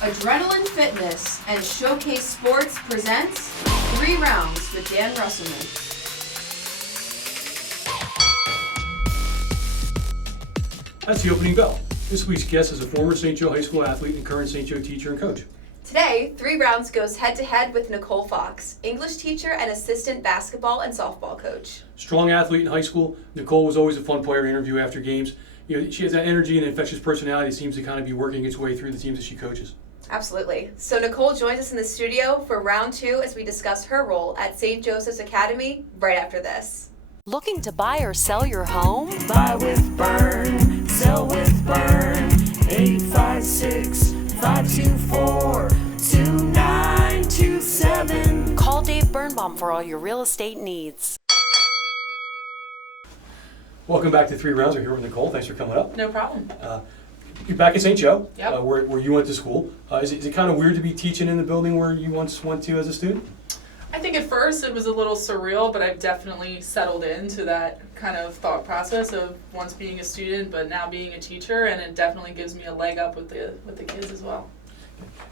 Adrenaline Fitness and Showcase Sports presents 3 Rounds with Dan Russelman. That's the opening bell. This week's guest is a former St. Joe High School athlete and current St. Joe teacher and coach. Today, 3 Rounds goes head-to-head with Nicole Fox, English teacher and assistant basketball and softball coach. Strong athlete in high school, Nicole was always a fun player to interview after games. She has that energy and infectious personality that seems to kind of be working its way through the teams that she coaches. Absolutely. So Nicole joins us in the studio for round 2 as we discuss her role at St. Joseph's Academy right after this. Looking to buy or sell your home? Buy with Burn, sell with Burn, 856-524-2927. Call Dave Birnbaum for all your real estate needs. Welcome back to 3 Rounds. We're here with Nicole. Thanks for coming up. No problem. You're back at St. Joe, Yep. where you went to school. Is it kind of weird to be teaching in the building where you once went to as a student? I think at first it was a little surreal, but I've definitely settled into that kind of thought process of once being a student, but now being a teacher, and it definitely gives me a leg up with the kids as well.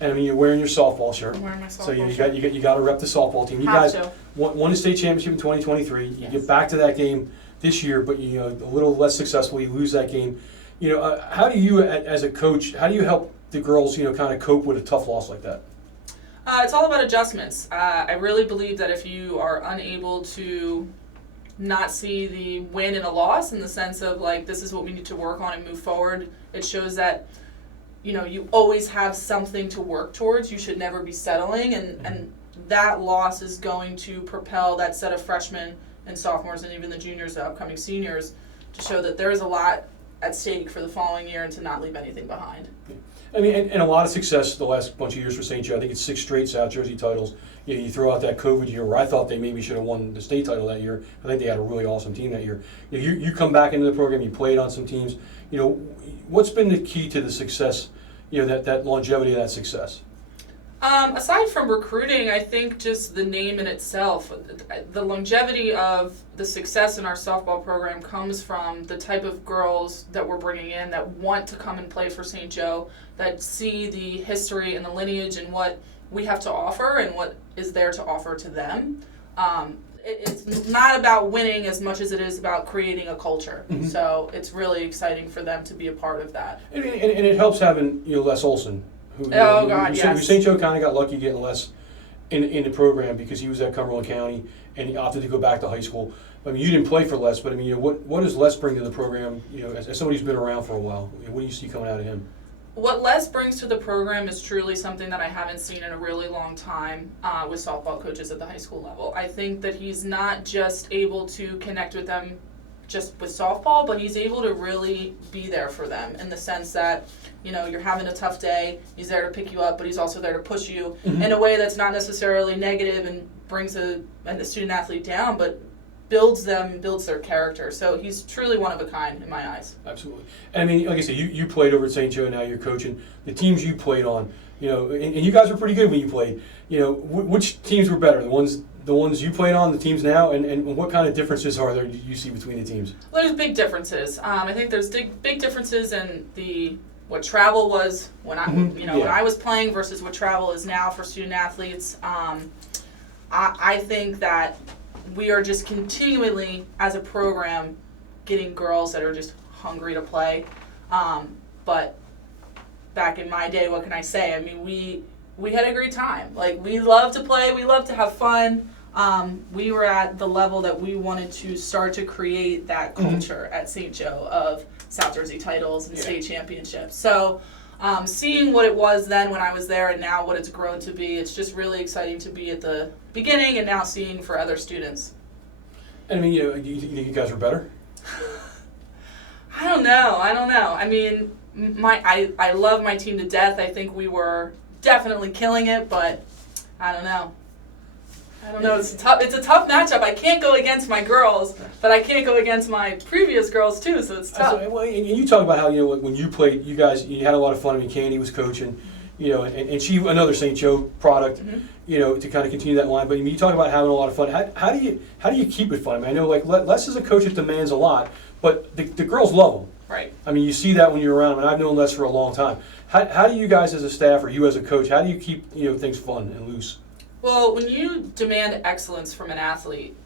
And I mean, you're wearing your softball shirt. I'm wearing my So you softball got to rep the softball team. You Have guys to. won the state championship in 2023. You Yes. get back to that game this year, but a little less successful. You lose that game. How do you, as a coach, how do you help the girls, kind of cope with a tough loss like that? It's all about adjustments. I really believe that if you are unable to not see the win and a loss in the sense of like this is what we need to work on and move forward, it shows that you always have something to work towards. You should never be settling, and that loss is going to propel that set of freshmen and sophomores and even the juniors, the upcoming seniors, to show that there is a lot at stake for the following year and to not leave anything behind. I mean, and a lot of success the last bunch of years for St. Joe. I think it's 6 straight South Jersey titles. You throw out that COVID year where I thought they maybe should have won the state title that year. I think they had a really awesome team that year. You come back into the program, you played on some teams. What's been the key to the success, that longevity of that success? Aside from recruiting, I think just the name in itself, the longevity of the success in our softball program comes from the type of girls that we're bringing in that want to come and play for St. Joe, that see the history and the lineage and what we have to offer and what is there to offer to them. It's not about winning as much as it is about creating a culture. Mm-hmm. So it's really exciting for them to be a part of that. And it helps having Les Olson. Who St. Joe kind of got lucky getting Les in the program because he was at Cumberland County and he opted to go back to high school. I mean, you didn't play for Les, but I mean, what does Les bring to the program? As somebody who's been around for a while, what do you see coming out of him? What Les brings to the program is truly something that I haven't seen in a really long time with softball coaches at the high school level. I think that he's not just able to connect with them just with softball, but he's able to really be there for them in the sense that, you're having a tough day, he's there to pick you up, but he's also there to push you in a way that's not necessarily negative and brings the student athlete down, but builds their character. So he's truly one of a kind in my eyes. Absolutely. And I mean, like I said, you played over at St. Joe, now you're coaching. The teams you played on, and you guys were pretty good when you played. Which teams were better? The ones you played on, the teams now, and what kind of differences are there you see between the teams? Well, there's big differences. I think there's big differences in what travel was when I was playing versus what travel is now for student athletes. I think that we are just continually, as a program, getting girls that are just hungry to play. But back in my day, what can I say? I mean, we had a great time. Like, we love to play, we love to have fun. We were at the level that we wanted to start to create that culture at St. Joe of South Jersey titles and state championships. So seeing what it was then when I was there and now what it's grown to be, it's just really exciting to be at the beginning and now seeing for other students. I mean, do you think you guys were better? I don't know. I mean, I love my team to death. I think we were definitely killing it, but I don't know. It's a tough matchup. I can't go against my girls, but I can't go against my previous girls too, so it's tough. Well, and you talk about how when you played, you had a lot of fun. I mean, Candy was coaching, and she another St. Joe product, to kind of continue that line. But you talk about having a lot of fun. How do you keep it fun? I mean, I know Les is a coach that demands a lot, but the girls love him. Right. I mean, you see that when you're around, and I've known Les for a long time. How do you guys as a staff, or you as a coach, how do you keep things fun and loose? Well, when you demand excellence from an athlete,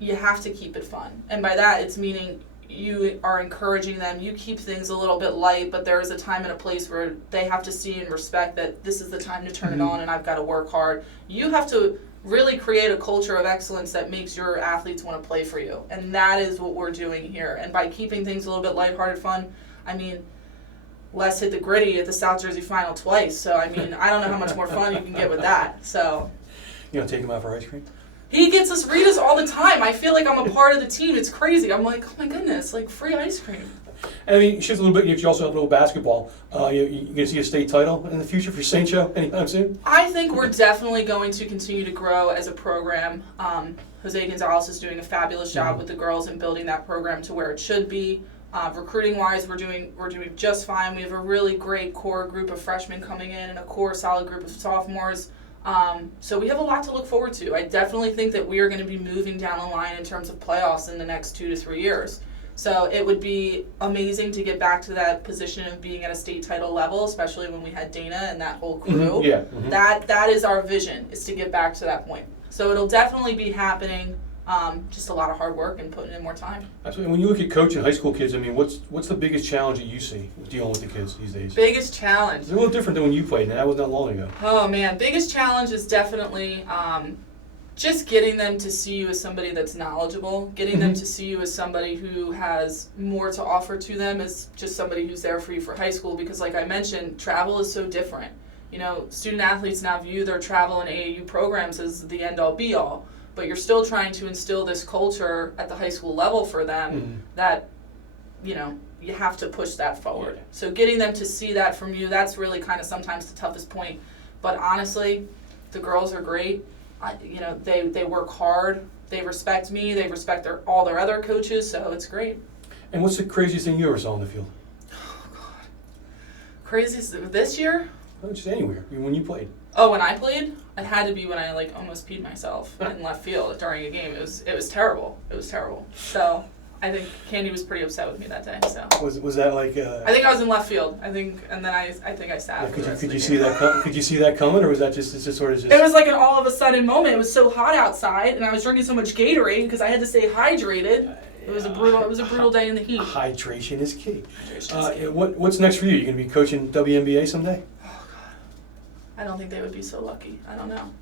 you have to keep it fun. And by that, it's meaning you are encouraging them, you keep things a little bit light, but there is a time and a place where they have to see and respect that this is the time to turn it on and I've got to work hard. You have to really create a culture of excellence that makes your athletes want to play for you. And that is what we're doing here. And by keeping things a little bit lighthearted, fun, I mean, Les hit the gritty at the South Jersey final twice. So, I mean, I don't know how much more fun you can get with that. So, Take him out for ice cream? he gets us Ritas all the time. I feel like I'm a part of the team. It's crazy. I'm like, oh my goodness, like free ice cream. And I mean, shift a little bit. You also have a little basketball. You going to see a state title in the future for St. Joe anytime soon? I think we're definitely going to continue to grow as a program. Jose Gonzalez is doing a fabulous job with the girls and building that program to where it should be. Recruiting-wise, we're doing just fine. We have a really great core group of freshmen coming in and a core solid group of sophomores. So we have a lot to look forward to. I definitely think that we are going to be moving down the line in terms of playoffs in the next 2 to 3 years. So it would be amazing to get back to that position of being at a state title level, especially when we had Dana and that whole crew. That is our vision, is to get back to that point. So it'll definitely be happening. Just a lot of hard work and putting in more time. Absolutely. When you look at coaching high school kids, I mean, what's the biggest challenge that you see dealing with the kids these days? Biggest challenge. It's a little different than when you played, and that was not long ago. Oh man, biggest challenge is definitely just getting them to see you as somebody that's knowledgeable, getting them to see you as somebody who has more to offer to them as just somebody who's there for you for high school, because like I mentioned, travel is so different. Student athletes now view their travel and AAU programs as the end-all be-all, but you're still trying to instill this culture at the high school level for them that, you have to push that forward. Yeah. So getting them to see that from you, that's really kind of sometimes the toughest point. But honestly, the girls are great. They work hard. They respect me. They respect all their other coaches, so it's great. And what's the craziest thing you ever saw on the field? Oh, God. Craziest this year? Oh, just anywhere. I mean, when you played. Oh, when I played? It had to be when I almost peed myself in left field during a game. It was terrible. It was terrible. So I think Candy was pretty upset with me that day. So was that like? I think I was in left field. I think I sat. Could you see that? Could you see that coming, or was that just sort of just? It was like an all of a sudden moment. It was so hot outside, and I was drinking so much Gatorade because I had to stay hydrated. It was a brutal day in the heat. Hydration is key. What's next for you? You gonna be coaching WNBA someday? I don't think they would be so lucky. I don't know.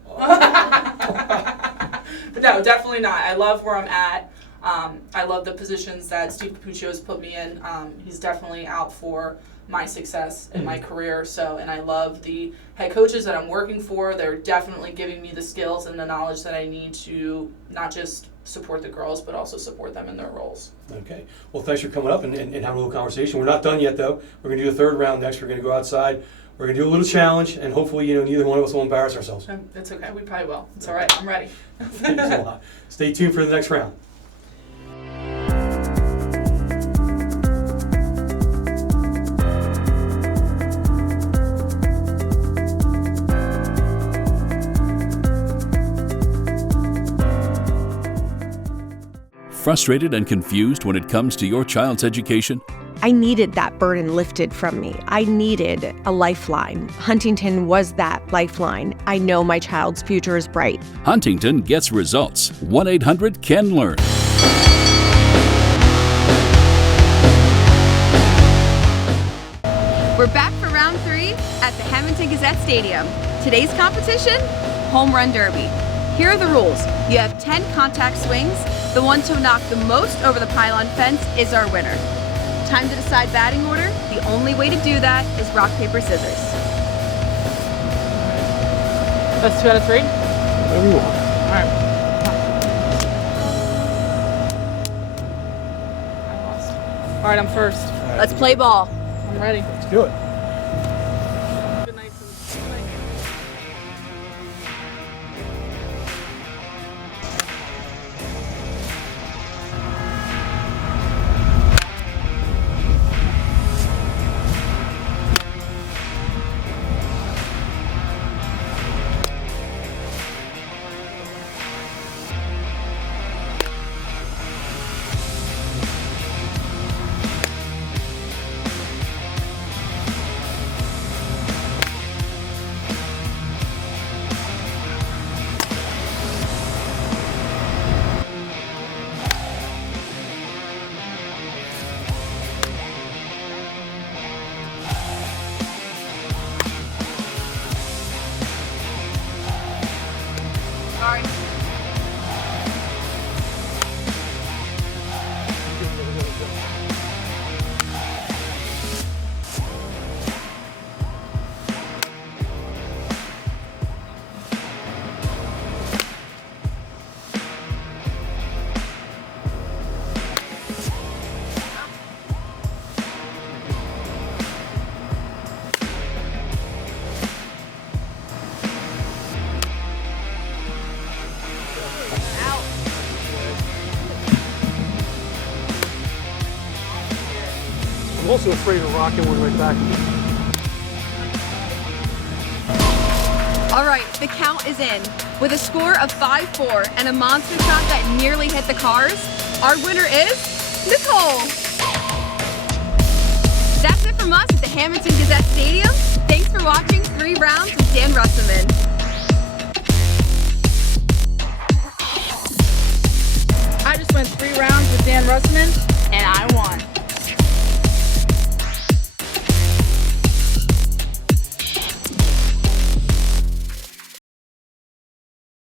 But no, definitely not. I love where I'm at. I love the positions that Steve Capuccio has put me in. He's definitely out for my success in my career. And I love the head coaches that I'm working for. They're definitely giving me the skills and the knowledge that I need to not just support the girls, but also support them in their roles. Okay. Well, thanks for coming up and having a little conversation. We're not done yet, though. We're going to do a third round next. We're going to go outside. We're going to do a little challenge, and hopefully, neither one of us will embarrass ourselves. It's okay. We probably will. It's all right. I'm ready. Thanks a lot. Stay tuned for the next round. Frustrated and confused when it comes to your child's education? I needed that burden lifted from me. I needed a lifeline. Huntington was that lifeline. I know my child's future is bright. Huntington gets results. 1-800-CAN-LEARN. We're back for round 3 at the Hamilton Gazette Stadium. Today's competition, Home Run Derby. Here are the rules. You have 10 contact swings. The one to knock the most over the pylon fence is our winner. Time to decide batting order. The only way to do that is rock, paper, scissors. That's 2 out of 3? Whatever you want. All right. I lost. All right, I'm first. Let's play ball. I'm ready. Let's do it. Good night. also afraid of rocking one right back. All right, the count is in. With a score of 5-4 and a monster shot that nearly hit the cars, our winner is Nicole. That's it from us at the Hamilton Gazette Stadium. Thanks for watching 3 Rounds with Dan Russell.